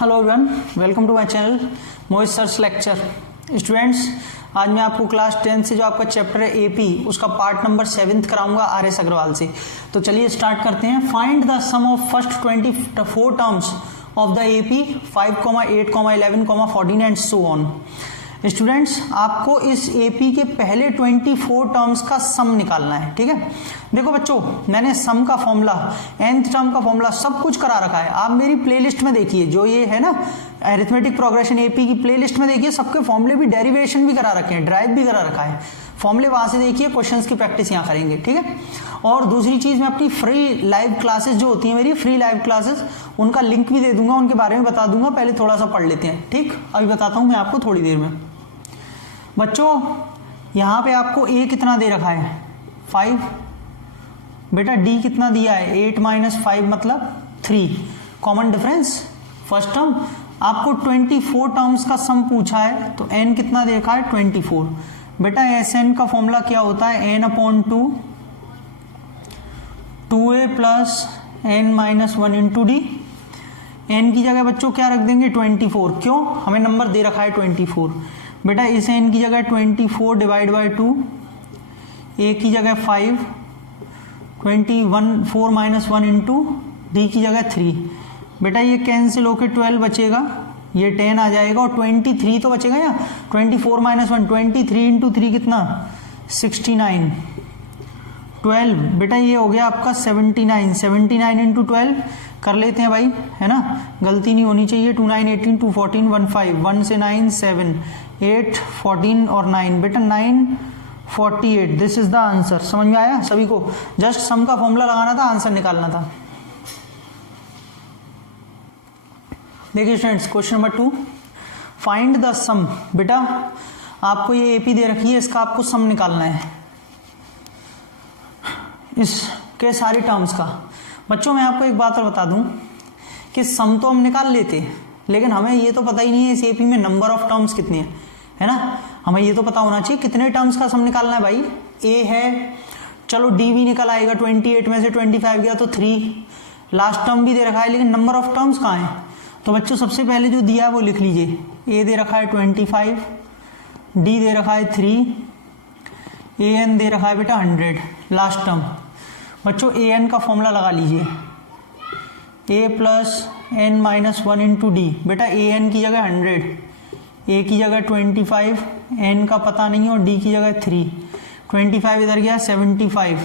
Hello everyone, welcome to my channel Mohit search lecture. Students, आज मैं आपको क्लास 10 से जो आपका चैप्टर है एपी उसका पार्ट नंबर 7 कराऊंगा आर.एस. अग्रवाल से। तो चलिए स्टार्ट करते हैं। Find the sum of first 24 terms of the AP 5, 8, 11, 14 and so on. Students, आपको इस एपी के पहले 24 टर्म्स का सम निकालना है। ठीक है, देखो बच्चों, मैंने सम का फॉर्मूला, nth टर्म का फॉर्मूला सब कुछ करा रखा है। आप मेरी प्लेलिस्ट में देखिए, जो ये है ना अरिथमेटिक प्रोग्रेशन एपी की प्लेलिस्ट में देखिए, सबके फॉर्मूले भी, डेरिवेशन भी करा रखे हैं, ड्राइव भी करा रखा है। फॉर्मूले वहां से देखिए, क्वेश्चंस की प्रैक्टिस यहाँ करेंगे। ठीक है, और दूसरी चीज, मैं अपनी फ्री लाइव क्लासेस जो होती है, मेरी फ्री लाइव क्लासेस, उनका लिंक भी दे दूंगा, उनके बारे में बता दूंगा। पहले थोड़ा सा पढ़ लेते हैं। ठीक, अभी बताता हूं मैं आपको थोड़ी देर में। बच्चों, यहां पे आपको a कितना दे रखा है 5, बेटा d कितना दिया है 8 - 5 मतलब 3। Common difference first term. आपको 24 टर्म्स का सम पूछा है, तो n कितना दे रखा है 24। बेटा Sn का फॉर्मूला क्या होता है, n/2 2a + n - 1 × d। n की जगह बच्चों क्या रख देंगे 24। क्यों, हमें नंबर दे रखा है 24। बेटा इस n की जगह 24 / 2, a की जगह 5, 21 4 - 1 × d की जगह 3। बेटा ये कैंसिल होकर 12 बचेगा, ये 10 आ जाएगा, और 23 तो बचेगा या 24 - 1 23 × 3 कितना 69। 12 बेटा ये हो गया आपका 79 × 12 कर लेते हैं भाई, है ना, गलती नहीं होनी चाहिए। 2 9 18 2 14 1 5 1 से 9 7 8 14 और 9, बेटा 948। This is the answer. समझ में आया सभी को? जस्ट सम का फॉर्मूला लगाना था, आंसर निकालना था। देखिए students, question number 2, find the sum. बेटा आपको ये एपी दे रखी है, इसका आपको सम निकालना है, इसके सारी टर्म्स का। बच्चों मैं आपको एक बात और बता दूं कि सम तो हम निकाल लेते, लेकिन हमें ये तो पता ही नहीं है इस एपी में नंबर ऑफ टर्म्स कितने हैं, है ना। हमें ये तो पता होना चाहिए कितने टर्म्स का सम निकालना है भाई। ए है, चलो डी भी निकल आएगा, 28 में से 25 गया तो 3, लास्ट टर्म भी दे रखा है, लेकिन नंबर ऑफ टर्म्स कहाँ है? तो बच्चों सबसे पहले जो दिया है वो लिख लीजिए। ए दे रखा है 25, डी दे रखा है 3, ए एन दे रखा है बेटा 100, लास्ट टर्म। बच्चों ए एन का फॉर्मूला लगा लीजिए, a + n - 1 × d। बेटा ए एन की जगह 100, a की जगह 25, n का पता नहीं और d की जगह 3, 25 इधर गया 75,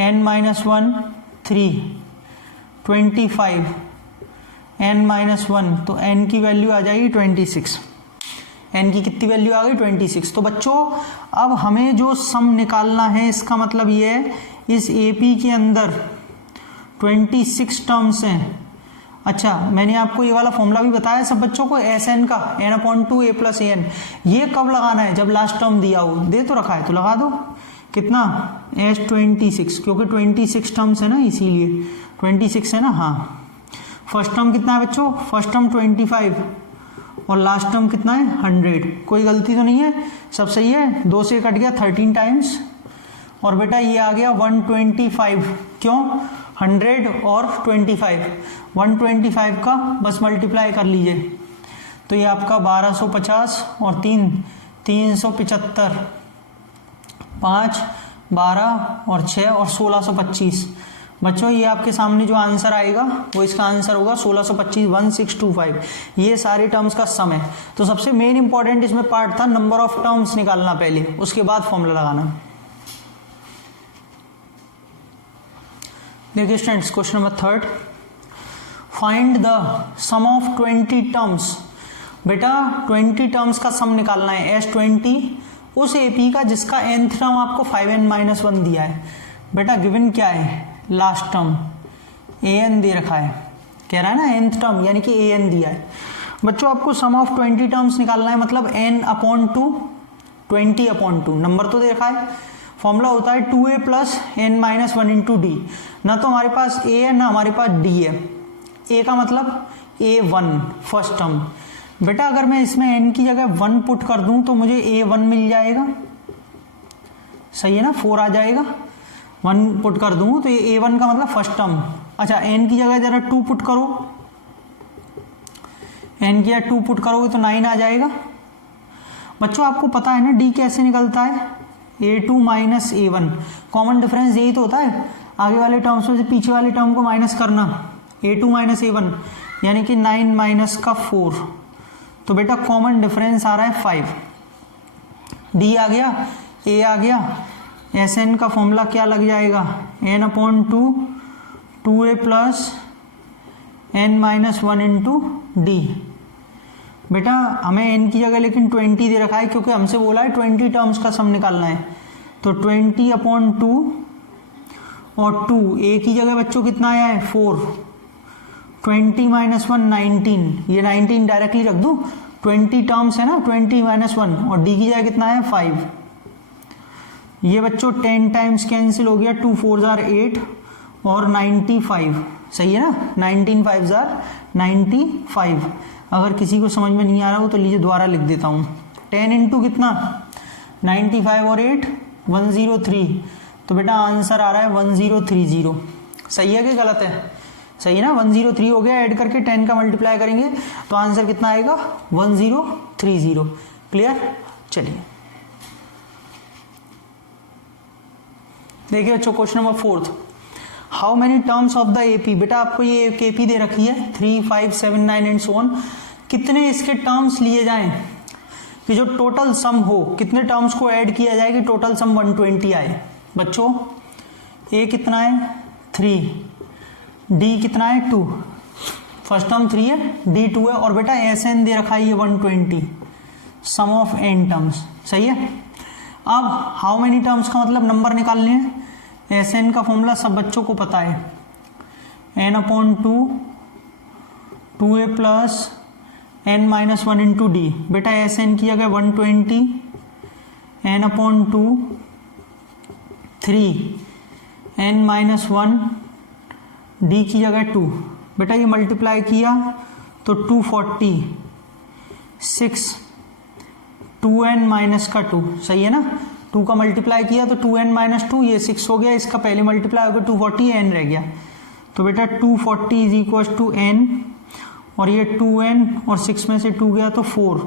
n - 1 3, 25 n - 1, तो n की वैल्यू आ जाएगी 26। n की कितनी वैल्यू आ गई 26। तो बच्चों अब हमें जो सम निकालना है, इसका मतलब ये है इस एपी के अंदर 26 टर्म्स हैं। अच्छा, मैंने आपको ये वाला फॉर्मूला भी बताया सब बच्चों को, Sn का n/2 a + an। ये कब लगाना है? जब लास्ट टर्म दिया हो, दे तो रखा है तो लगा दो। कितना S26, क्योंकि 26 टर्म्स है ना, इसीलिए 26 है ना। हाँ, फर्स्ट टर्म कितना है बच्चों? फर्स्ट टर्म 25 और लास्ट टर्म कितना है 100। कोई गलती तो नहीं है, सब सही है। 2 से कट गया 13 टाइम्स, और बेटा ये आ गया 125। क्यों? 100 और 25, 125 का बस मल्टीप्लाई कर लीजिए, तो ये आपका 1250 और 3 375, 5 12 और 6 और 1625। बच्चों ये आपके सामने जो आंसर आएगा वो इसका आंसर होगा 1625, 1625। ये सारे टर्म्स का सम है। तो सबसे मेन इंपॉर्टेंट इसमें पार्ट था नंबर ऑफ टर्म्स निकालना पहले, उसके बाद फॉर्मूला लगाना। देखिए students, question number 3, find the sum of 20 terms. बेटा 20 टर्म्स का सम निकालना है, S20 उस एपी का जिसका nth टर्म आपको 5n - 1 दिया है। बेटा गिवन क्या है? लास्ट टर्म an दे रखा है, कह रहा है ना nth टर्म, यानी कि an दिया है। बच्चों आपको सम ऑफ 20 टर्म्स निकालना है, मतलब n/2 20/2, नंबर तो दे रखा है। फॉर्मूला होता है 2a + n - 1 × d। ना तो हमारे पास a है ना हमारे पास d है। a का मतलब a1 फर्स्ट टर्म। बेटा अगर मैं इसमें n की जगह 1 पुट कर दूं तो मुझे a1 मिल जाएगा, सही है ना, 4 आ जाएगा। 1 पुट कर दूं तो ये a1 का मतलब फर्स्ट टर्म। अच्छा, n की जगह जरा 2 पुट करो n की 2 पुट करोगे तो 9 आ जाएगा। बच्चों आपको पता है ना d कैसे निकलता है, a2 minus a1, common difference यही तो होता है, आगे वाले टर्म्स में से पीछे वाले टर्म को माइनस करना, a2 माइनस a1 यानी कि 9 माइनस का 4, तो बेटा कॉमन डिफरेंस आ रहा है 5, d आ गया, a आ गया, Sn का फॉर्मूला क्या लग जाएगा, n/2 2a plus n minus 1 into D. बेटा हमें n की जगह लेकिन 20 दे रखा है क्योंकि हमसे बोला है 20 टर्म्स का सम निकालना है, तो 20/2 और 2 a की जगह बच्चों कितना आया है 4, 20 माइनस 1 19, ये 19 डायरेक्टली रख दूँ, 20 टर्म्स है ना, 20 माइनस 1 और d की जगह कितना है 5, ये बच्चों 10 टाइम्स कैंसिल हो गया, 2 4 जार 8 और 95, सही है ना, 19 5 जार 95। अगर किसी को समझ में नहीं आ रहा हो तो लीजिए दोबारा लिख देता हूँ, 10 इंटू कितना 95 और 8 103, तो बेटा आंसर आ रहा है 1030। सही है कि गलत है, सही है ना, 103 हो गया, ऐड करके 10 का मल्टीप्लाई करेंगे तो आंसर कितना आएगा 1030। क्लियर। चलिए देखिए बच्चों question number 4, how many terms of the AP. बेटा आपको ये एक एपी दे रखी है 3 5 7 9 एंड सो ऑन, कितने इसके टर्म्स लिए जाएं कि जो टोटल सम हो, कितने टर्म्स को ऐड किया जाए कि टोटल सम 120 आए। बच्चों ए कितना है 3, डी कितना है 2, फर्स्ट टर्म 3 है, डी 2 है, और बेटा एस एन दे रखा है ये 120, सम ऑफ एन टर्म्स, सही है। अब हाउ मेनी टर्म्स का मतलब नंबर निकालने हैं, एस एन का फॉर्मूला सब बच्चों को पता है, n/2 2a plus n minus 1 into D. बेटा एस एन की जगह 120, n/2 3 n माइनस 1, डी की जगह 2। बेटा ये मल्टीप्लाई किया तो 240, 6 2n माइनस का 2, सही है ना, 2 का मल्टीप्लाई किया तो 2n माइनस 2, ये 6 हो गया, इसका पहले मल्टीप्लाई हो गया 240, n रह गया, तो बेटा 240 इज इक्वल टू n, और ये 2n और 6 में से 2 गया तो 4।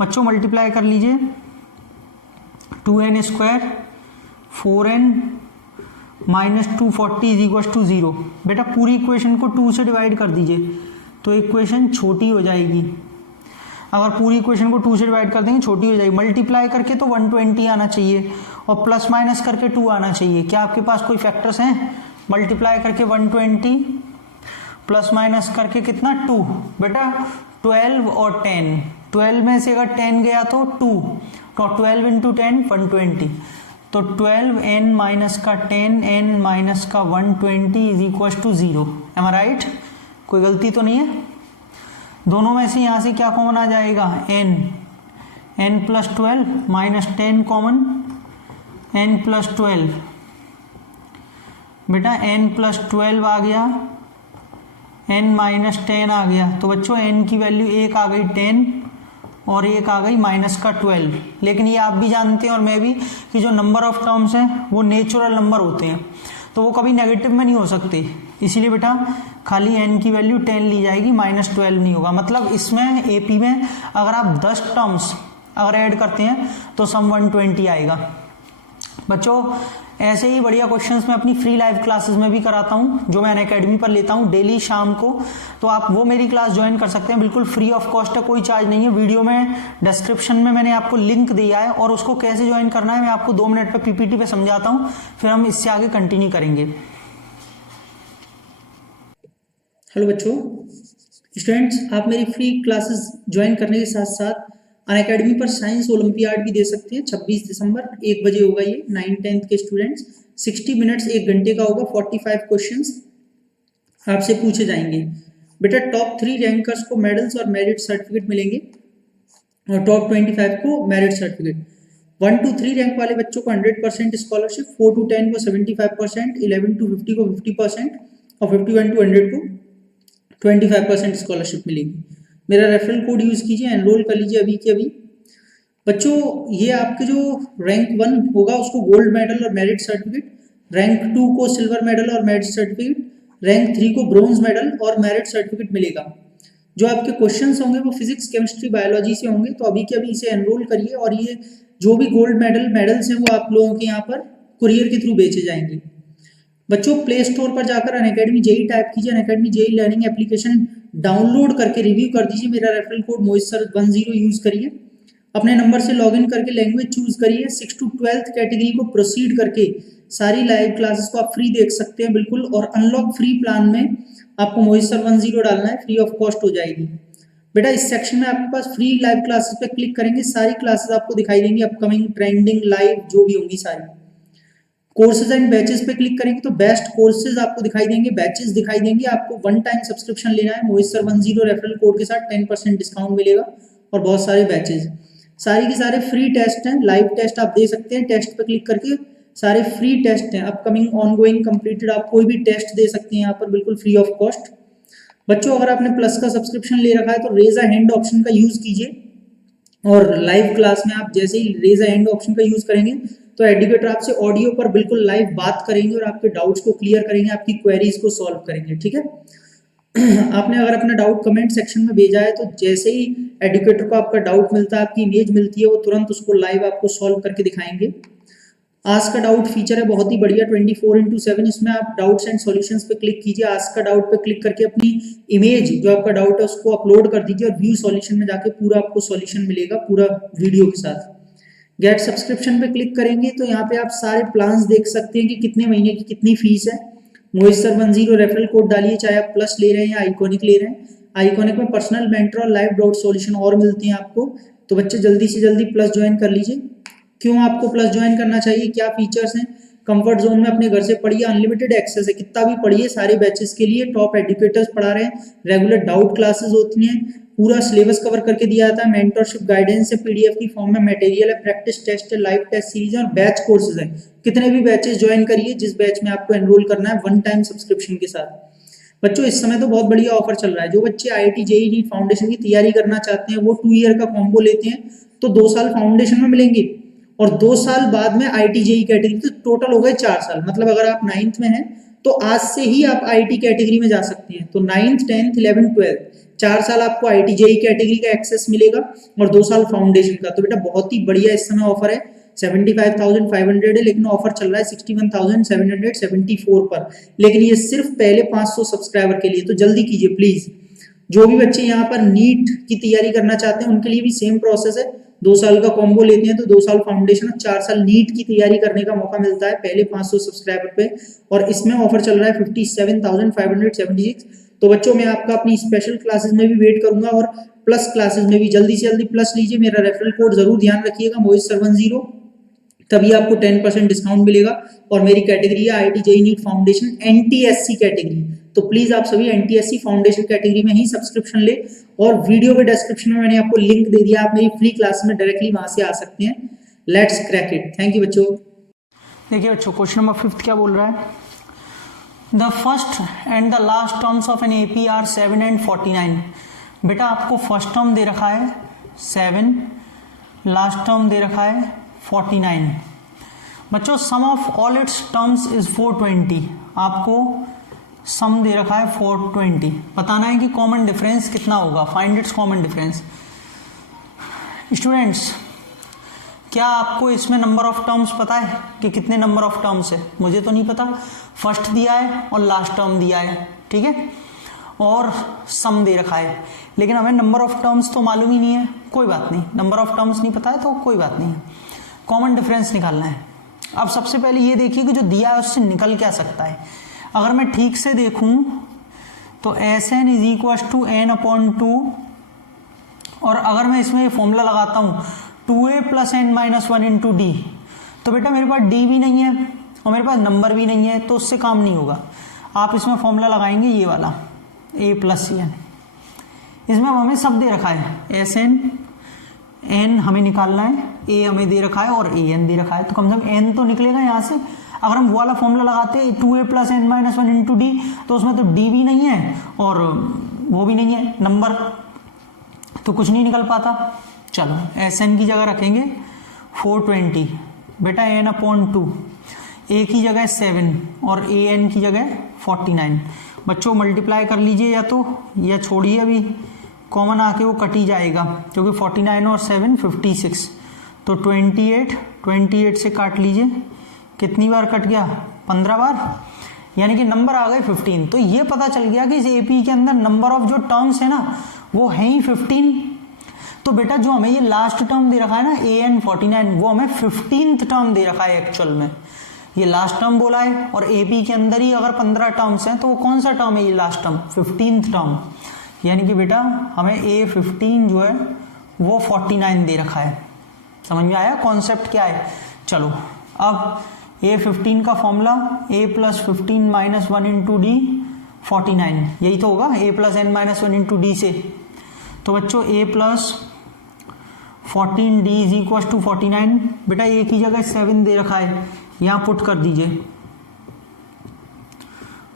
बच्चों मल्टीप्लाई कर लीजिए, 2n square 4n minus 240 is equal to 0। बेटा पूरी इक्वेशन को 2 से डिवाइड कर दीजिए तो इक्वेशन छोटी हो जाएगी, अगर पूरी इक्वेशन को 2 से डिवाइड कर देंगे छोटी हो जाएगी, मल्टीप्लाई करके तो 120 आना चाहिए और प्लस माइनस करके 2 आना चाहिए। क्या आपके पास कोई फैक्टर्स हैं, मल्टीप्लाई करके 120 प्लस माइनस करके कितना 2, बेटा 12 और 10, 12 में से अगर 10 गया तो 2, तो 12 इंटू 10 120, तो 12n माइनस का 10n माइनस का 120 is equal to 0। Am I right, कोई गलती तो नहीं है। दोनों में से यहाँ से क्या कॉमन आ जाएगा, n plus 12 minus 10 common, n plus 12, बेटा n प्लस 12 आ गया, n माइनस 10 आ गया, तो बच्चों n की वैल्यू एक आ गई 10 और एक आ गई माइनस का 12। लेकिन ये आप भी जानते हैं और मैं भी कि जो नंबर ऑफ टर्म्स हैं वो नेचुरल नंबर होते हैं, तो वो कभी नेगेटिव में नहीं हो सकते, इसीलिए बेटा खाली n की वैल्यू 10 ली जाएगी, माइनस 12 नहीं होगा। मतलब इसमें एपी में अगर आप 10 टर्म्स अगर ऐड करते हैं तो सम 120 आएगा। बच्चों ऐसे ही बढ़िया क्वेश्चंस मैं अपनी फ्री लाइव क्लासेस में भी कराता हूं, जो मैं अनअकैडमी पर लेता हूं डेली शाम को, तो आप वो मेरी क्लास ज्वाइन कर सकते हैं, बिल्कुल फ्री ऑफ कॉस्ट है, कोई चार्ज नहीं है। वीडियो में डिस्क्रिप्शन में मैंने आपको लिंक दिया है और उसको कैसे ज्वाइन करना है मैं आपको 2 मिनट पे पीपीटी पे समझाता हूं, फिर हम इससे आगे कंटिन्यू करेंगे। हेलो बच्चों, स्टूडेंट्स, आप मेरी फ्री क्लासेस ज्वाइन करने के साथ साथ अनअकैडमी पर साइंस ओलंपियाड भी दे सकते हैं। 26 दिसंबर 1 बजे होगा ये, 9th-10th के स्टूडेंट्स, 60 मिनट्स 1 घंटे का होगा, 45 क्वेश्चंस आपसे पूछे जाएंगे। बेटा टॉप 3 रैंकर्स को मेडल्स और मेरिट सर्टिफिकेट मिलेंगे और टॉप 25 को मेरिट सर्टिफिकेट। 1 to 3 रैंक वाले बच्चों को 100% स्कॉलरशिप, 4 to 10 को 75%, 11 to 50 को 50% और 51 to 100 को 25% स्कॉलरशिप मिलेगी। मेरा रेफरल कोड यूज कीजिए, एनरोल कर लीजिए अभी के अभी। बच्चों ये आपके जो रैंक 1 होगा उसको गोल्ड मेडल और मेरिट सर्टिफिकेट, रैंक 2 को सिल्वर मेडल और मेरिट सर्टिफिकेट, रैंक 3 को ब्रोंज मेडल और मेरिट सर्टिफिकेट मिलेगा। जो आपके क्वेश्चंस होंगे वो फिजिक्स, केमिस्ट्री, बायोलॉजी से होंगे। तो अभी के अभी इसे एनरोल करिए और ये जो भी गोल्ड मेडल्स हैं वो आप लोगों के यहाँ पर कुरियर के थ्रू बेचे जाएंगे। बच्चों प्ले स्टोर पर जाकर अनअकैडमी जेई टाइप कीजिए, Unacademy JEE learning application download करके रिव्यू कर दीजिए। मेरा referral code Mohit sir 10 use करिए। अपने नंबर से लॉगिन करके लैंग्वेज चूज करिए। 6 to 12th कैटेगरी को प्रोसीड करके सारी लाइव क्लासेस को आप फ्री देख सकते हैं बिल्कुल। और अनलॉक फ्री प्लान में आपको मोहित सर 10 डालना है, फ्री ऑफ कॉस्ट हो जाएगी। बेटा इस सेक्शन में आपके पास फ्री लाइव क्लासेस पे क्लिक करेंगे, सारी क्लासेस आपको दिखाई देंगी, अपकमिंग, ट्रेंडिंग, लाइव जो भी होंगी सारी। कोर्सेज एंड बैचेस पे क्लिक करेंगे तो बेस्ट कोर्सेज आपको दिखाई देंगे, बैचेस दिखाई देंगे। आपको वन टाइम सब्सक्रिप्शन लेना है, मोहित सर 10 रेफरल कोड के साथ 10% डिस्काउंट मिलेगा और बहुत सारे बैचेस। सारे के सारे फ्री टेस्ट हैं, लाइव टेस्ट आप दे सकते हैं। टेस्ट पे क्लिक करके सारे फ्री टेस्ट हैं, अपकमिंग, ऑनगोइंग, कंप्लीटेड, आप कोई भी टेस्ट दे सकते हैं यहाँ पर बिल्कुल फ्री ऑफ कॉस्ट। बच्चों अगर आपने प्लस का सब्सक्रिप्शन ले रखा है तो रेज अ हैंड ऑप्शन का यूज कीजिए और लाइव क्लास में आप जैसे ही रेज अ हैंड ऑप्शन का यूज करेंगे तो एडुकेटर आपसे ऑडियो पर बिल्कुल लाइव बात करेंगे और आपके डाउट्स को क्लियर करेंगे, आपकी क्वेरीज को सॉल्व करेंगे। ठीक है, आपने अगर अपना डाउट कमेंट सेक्शन में भेजा है तो जैसे ही एडुकेटर को आपका डाउट मिलता है, आपकी इमेज मिलती है, वो तुरंत उसको लाइव आपको सॉल्व करके दिखाएंगे। आस्क का डाउट फीचर है बहुत ही बढ़िया 24/7। इसमें आप डाउट्स एंड सॉल्यूशंस पे क्लिक कीजिए, आस्क का डाउट पे क्लिक करके अपनी इमेज जो आपका डाउट है उसको अपलोड कर दीजिए और व्यू सॉल्यूशन में जाके पूरा आपको सॉल्यूशन मिलेगा पूरा वीडियो के साथ। गेट सब्सक्रिप्शन पे क्लिक करेंगे तो यहाँ पे आप सारे प्लान्स देख सकते हैं कि कितने महीने की कितनी फीस है। मोहित सर 10 रेफरल कोड डालिए, चाहे आप प्लस ले रहे हैं या आइकॉनिक ले रहे हैं। आइकॉनिक में पर्सनल मेंटर और लाइव डाउट सॉल्यूशन और मिलते हैं आपको। तो बच्चे जल्दी से जल्दी प्लस ज्वाइन कर लीजिए। क्यों आपको प्लस ज्वाइन करना चाहिए, क्या फीचर्स हैं? कंफर्ट जोन में अपने घर से पढ़िए, अनलिमिटेड एक्सेस है, कितना भी पढ़िए, सारे बैचेस के लिए टॉप एजुकेटर्स पढ़ा रहे हैं, रेगुलर डाउट क्लासेस होती हैं, पूरा सिलेबस कवर करके दिया जाता है, मेंटरशिप गाइडेंस है, पीडीएफ की फॉर्म में मटेरियल है, प्रैक्टिस टेस्ट है, लाइव टेस्ट सीरीज है और बैच कोर्सेज है। कितने भी बैचेस ज्वाइन करिए, जिस बैच में आपको एनरोल करना है वन टाइम सब्सक्रिप्शन के साथ। बच्चों इस समय तो बहुत बढ़िया ऑफर चल रहा है। जो बच्चे आईआईटी जेईई नीट फाउंडेशन की तैयारी करना चाहते हैं वो 2 ईयर का कॉम्बो लेते हैं तो 2 साल फाउंडेशन में मिलेंगे और 2 साल बाद में आईआईटी जेईई कैटेगरी, तो टोटल हो गए 4 साल। मतलब अगर आप 9th में हैं तो आज से ही आप आईआईटी कैटेगरी में जा सकते हैं। तो 9th, 10th, 11th, 12th 4 साल आपको आईआईटी जेईई कैटेगरी का एक्सेस मिलेगा और 2 साल फाउंडेशन का। तो बेटा बहुत ही बढ़िया इस समय ऑफर है। 75,500 है लेकिन ऑफर चल रहा है 61,774 पर, लेकिन ये सिर्फ पहले 500 सब्सक्राइबर के लिए। तो जल्दी कीजिए प्लीज। जो भी बच्चे यहाँ पर नीट की तैयारी करना चाहते हैं उनके लिए भी सेम प्रोसेस है। 2 साल का कॉम्बो लेते हैं तो 2 साल फाउंडेशन और 4 साल नीट की तैयारी करने का मौका मिलता है पहले 500 सब्सक्राइबर पे। और इसमें ऑफर चल रहा है 57,576। तो बच्चों मैं आपका अपनी स्पेशल क्लासेस में भी वेट करूंगा और प्लस क्लासेस में भी। जल्दी से जल्दी प्लस लीजिए, मेरा रेफरल कोड जरूर ध्यान रखिएगा मोहित सर 10, तभी आपको 10% डिस्काउंट मिलेगा। और मेरी कैटेगरी है IIT JEE NEET foundation NTSC category. तो प्लीज आप सभी एनटीएससी फाउंडेशन कैटेगरी में ही सब्सक्रिप्शन ले और वीडियो के डिस्क्रिप्शन में मैंने आपको लिंक दे दिया, आप मेरी फ्री क्लास में डायरेक्टली वहां से आ सकते हैं। Let's crack it. Thank you बच्चों। देखिए बच्चों क्वेश्चन नंबर 5 क्या बोल रहा है, the first and the last terms of an AP are 7 and 49। बेटा आपको फर्स्ट टर्म दे रखा है 7, लास्ट टर्म दे रखा है 49। बच्चों sum of all its terms is 420। आपको सम दे रखा है 420। बताना है कि कॉमन डिफरेंस कितना होगा, find its common difference. Students क्या आपको इसमें नंबर ऑफ टर्म्स पता है कि कितने नंबर ऑफ टर्म्स है? मुझे तो नहीं पता। फर्स्ट दिया है और लास्ट टर्म दिया है, ठीक है, और सम दे रखा है, लेकिन हमें नंबर ऑफ टर्म्स तो मालूम ही नहीं है। कोई बात नहीं, नंबर ऑफ टर्म्स नहीं पता है तो कोई बात नहीं है, कॉमन डिफरेंस निकालना है। अब सबसे पहले ये देखिए कि जो दिया है उससे निकल क्या सकता है। अगर मैं ठीक से देखूं तो Sn = n/2, और अगर मैं इसमें फॉर्मूला लगाता हूं 2a + n-1 × d, तो बेटा मेरे पास d भी नहीं है और मेरे पास नंबर भी नहीं है, तो उससे काम नहीं होगा। आप इसमें फॉर्मूला लगाएंगे ये वाला a + n। इसमें हमें सब दे रखा है, Sn, n हमें निकालना है, a हमें दे रखा है और an दे रखा है, तो कम से कम n तो निकलेगा यहाँ से। अगर हम वो वाला फॉर्मूला लगाते 2a + n-1 × d, तो उसमें तो d भी नहीं है और वो भी नहीं है नंबर, तो कुछ नहीं निकल पाता। चलो Sn की जगह रखेंगे 420, बेटा n/2, a की जगह 7 और an की जगह 49। बच्चों मल्टीप्लाई कर लीजिए या तो, या छोड़िए अभी कॉमन आके वो कट ही जाएगा, क्योंकि 49 और 7 56, तो 28 से काट लीजिए, कितनी बार कट गया, 15 बार, यानी कि नंबर आ गए 15। तो ये पता चल गया कि इस एपी के अंदर नंबर ऑफ जो टर्म्स है ना वो है ही 15। तो बेटा जो हमें ये लास्ट टर्म दे रखा है ना AN 49, वो हमें 15th टर्म दे रखा है एक्चुअल में। ये लास्ट टर्म बोला है और एपी के अंदर ही अगर 15 टर्म्स हैं तो वो कौन सा टर्म है ये लास्ट टर्म, 15th टर्म, यानी कि बेटा हमें A15 जो है वो 49 दे रखा है। समझ में आया कॉन्सेप्ट क्या है? चलो अब A15 का फॉर्मूला A + 15 - 1 × D 49, यही तो होगा A + n - 1 × D से। तो बच्चों A + 14D = 49, बेटा A की जगह 7 दे रखा है, यहाँ पुट कर दीजिए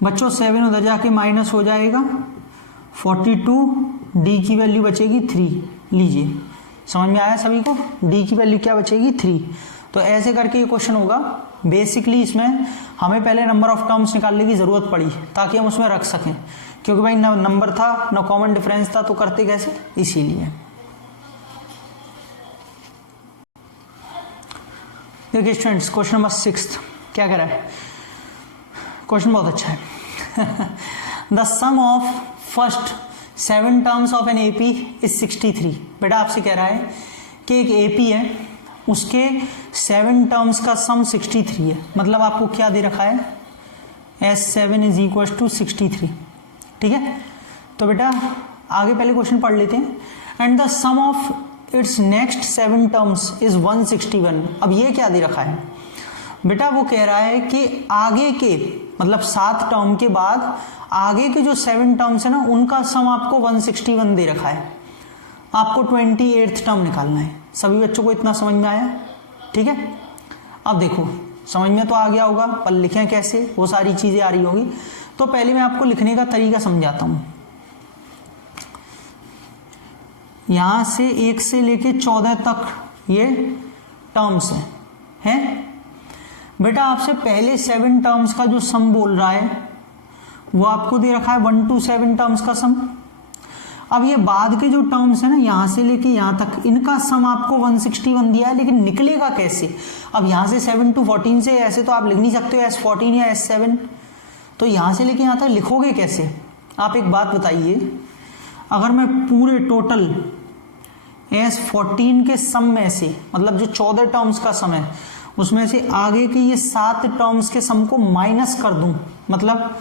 बच्चों, 7 उधर जाके माइनस हो जाएगा, 42, D की वैल्यू बचेगी 3, लीजिए। समझ में आया सभी को? D की वैल्यू क्या बचेगी, 3। तो ऐसे करके ये क्वेश्चन होगा। बेसिकली इसमें हमें पहले नंबर ऑफ टर्म्स निकालने की जरूरत पड़ी ताकि हम उसमें रख सकें, क्योंकि भाई ना नंबर था ना कॉमन डिफरेंस था, तो करते कैसे, इसीलिए। देखिए स्टूडेंट्स, क्वेश्चन नंबर 6 क्या कह रहा है, क्वेश्चन बहुत अच्छा है। The sum of first 7 terms of an AP is 63। बेटा आपसे कह रहा है कि एक एपी है, उसके 7 टर्म्स का सम 63 है, मतलब आपको क्या दे रखा है, S7 = 63। ठीक है, तो बेटा आगे पहले क्वेश्चन पढ़ लेते हैं। And the sum of its next 7 terms is 161। अब ये क्या दे रखा है बेटा, वो कह रहा है कि आगे के मतलब 7 टर्म के बाद आगे के जो 7 टर्म्स है ना उनका सम आपको 161 दे रखा है। आपको 28th टर्म निकालना है। सभी बच्चों को इतना समझ में आया? ठीक है, अब देखो समझ में तो आ गया होगा, पर लिखें कैसे वो सारी चीजें आ रही होगी। तो पहले मैं आपको लिखने का तरीका समझाता हूं। यहां से 1 से लेके 14 तक ये टर्म्स हैं। बेटा आपसे पहले 7 टर्म्स का जो सम बोल रहा है वो आपको दे रखा है 1 to 7 टर्म्स का सम। अब ये बाद के जो टर्म्स है ना यहां से लेके यहां तक, इनका सम आपको 161 दिया है, लेकिन निकलेगा कैसे? अब यहां से 7 to 14 से ऐसे तो आप लिख नहीं सकते हो S14 या S7, तो यहां से लेके यहां तक लिखोगे कैसे? आप एक बात बताइए, अगर मैं पूरे टोटल S14 के सम में से, मतलब जो 14 टर्म्स का सम है उसमें से आगे के ये 7 टर्म्स के सम को माइनस कर दूं, मतलब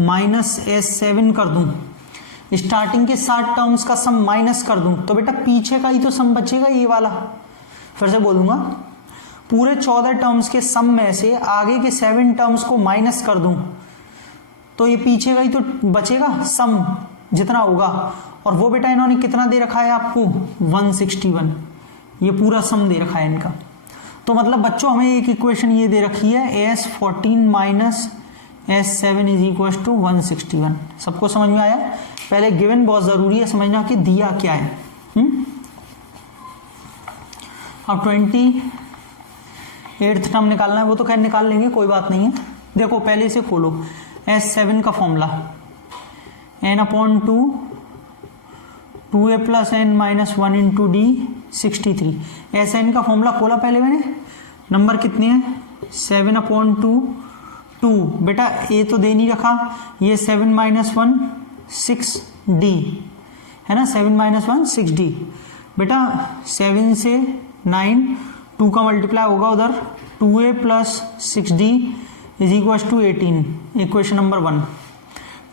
-S7 कर दूं, स्टार्टिंग के 7 टर्म्स का सम माइनस कर दूं, तो बेटा पीछे का ही तो सम बचेगा ये वाला। फिर से बोलूंगा, पूरे 14 टर्म्स के सम में से आगे के 7 टर्म्स को माइनस कर दूं तो ये पीछे का ही तो बचेगा सम जितना होगा, और वो बेटा इन्होंने कितना दे रखा है आपको, 161। ये पूरा सम दे रखा है इनका। तो मतलब बच्चों हमें एक इक्वेशन ये दे रखी है S14 - S7 = 161। सबको समझ में आया? पहले गिवन बहुत जरूरी है समझना कि दिया क्या है। अब 28th टर्म निकालना है, वो तो खैर निकाल लेंगे, कोई बात नहीं है। देखो पहले से खोलो S7 का formula, n/2 2a + n - 1 × D 63। Sn का फॉर्मूला खोला पहले मैंने, नंबर कितने हैं, 7/2 2, बेटा a तो दे नहीं रखा, ये 7 - 1 6D है ना, 7 - 1 6D। बेटा 7 से 9, 2 का मल्टीप्लाई होगा उधर, 2a + 6D = 18। इक्वेशन नंबर 1,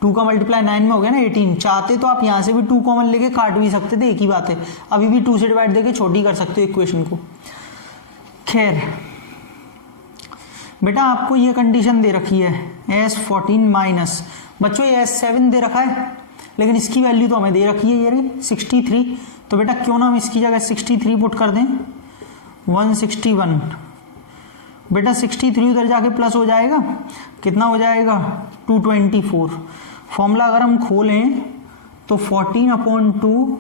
2 का मल्टीप्लाई 9 में हो गया ना 18। चाहते तो आप यहां से भी 2 कॉमन लेके काट भी सकते थे, एक ही बात है। अभी भी 2 से डिवाइड देके छोटी कर सकते हो इक्वेशन को। खैर बेटा आपको ये कंडीशन दे रखी है S14 माइनस, बच्चों ये S7 दे रखा है, लेकिन इसकी वैल्यू तो हमें दे रखी है ये 63। तो बेटा क्यों ना हम इसकी जगह 63 पुट कर दें, 161। बेटा 63 उधर जाके प्लस हो जाएगा, कितना हो जाएगा, 224। फॉर्मूला अगर हम खोलें तो 14/2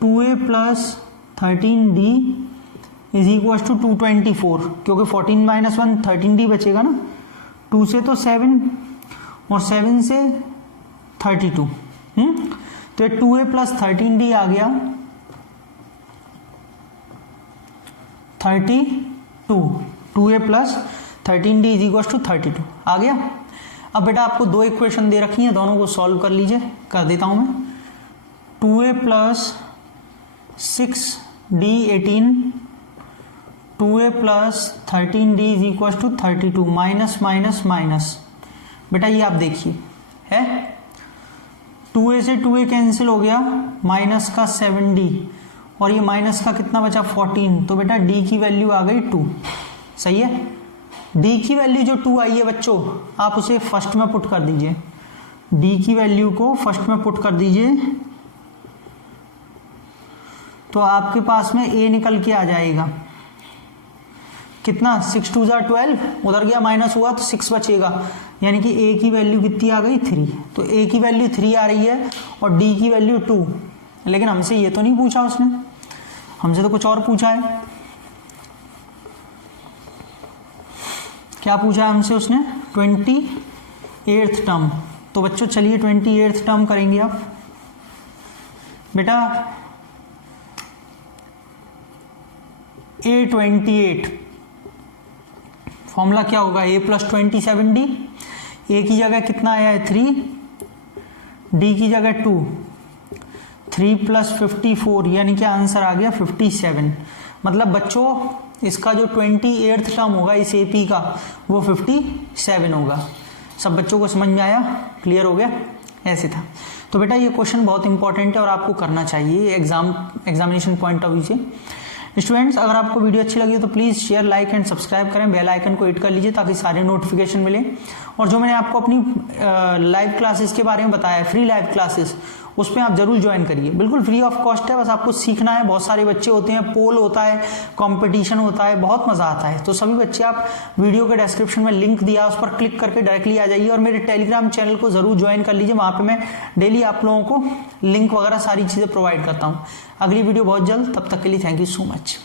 2a + 13D = 224, क्योंकि 14 - 1 13D बचेगा ना, 2 से तो 7 और 7 से 32। तो ये 2a प्लस 13d आ गया 32, 2a plus 13d is equal to 32 आ गया। अब बेटा आपको दो इक्वेशन दे रखी हैं, दोनों को सॉल्व कर लीजिए, कर देता हूं मैं। 2a plus 6d 18, 2a plus 13d is equal to 32, minus minus minus. बेटा ये आप देखिए है 2a से 2a कैंसिल हो गया, माइनस का 7d और ये माइनस का कितना बचा 14, तो बेटा d की वैल्यू आ गई 2। सही है, d की वैल्यू जो 2 आई है बच्चों, आप उसे फर्स्ट में पुट कर दीजिए, d की वैल्यू को फर्स्ट में पुट कर दीजिए, तो आपके पास में a निकल के आ जाएगा कितना 6 2 12, उधर गया माइनस हुआ तो 6 बचेगा, यानी कि a की वैल्यू कितनी आ गई 3। तो a की वैल्यू 3 आ रही है और d की वैल्यू 2। लेकिन हमसे ये तो नहीं पूछा उसने, हमसे तो कुछ और पूछा है। क्या पूछा है हमसे उसने 28th टर्म। तो बच्चों चलिए 28th टर्म करेंगे आप। बेटा A28 फॉर्मूला क्या होगा, a प्लस 27d, a की जगह कितना आया है 3, d की जगह 2, 3 प्लस 54 यानी कि आंसर आ गया 57। मतलब बच्चों इसका जो 28th टर्म होगा इस AP का वो 57 होगा। सब बच्चों को समझ में आया, क्लियर हो गया, ऐसे था। तो बेटा ये क्वेश्चन बहुत इंपॉर्टेंट है और आपको करना चाहिए एग्जामिनेशन पॉइंट ऑफ व्यू से। स्टूडेंट्स अगर आपको वीडियो अच्छी लगी तो please share, like and subscribe करें, बेल आइकन को हिट कर लीजिए ताकि सारे नोटिफिकेशन मिले। और जो मैंने आपको अपनी लाइव क्लासेस के बारे में बताया है, फ्री लाइव क्लासेस, उस पर आप जरूर ज्वाइन करिए, बिल्कुल फ्री ऑफ कॉस्ट है, बस आपको सीखना है। बहुत सारे बच्चे होते हैं, पोल होता है, कंपटीशन होता है, बहुत मजा आता है। तो सभी बच्चे आप वीडियो के डिस्क्रिप्शन में लिंक दिया, उस पर क्लिक करके डायरेक्टली आ जाइए और मेरे टेलीग्राम चैनल को जरूर ज्वाइन कर लीजिए। वहां पे मैं डेली आप लोगों को लिंक वगैरह सारी चीजें प्रोवाइड करता हूँ। अगली वीडियो बहुत जल्द, तब तक के लिए थैंक यू सो मच।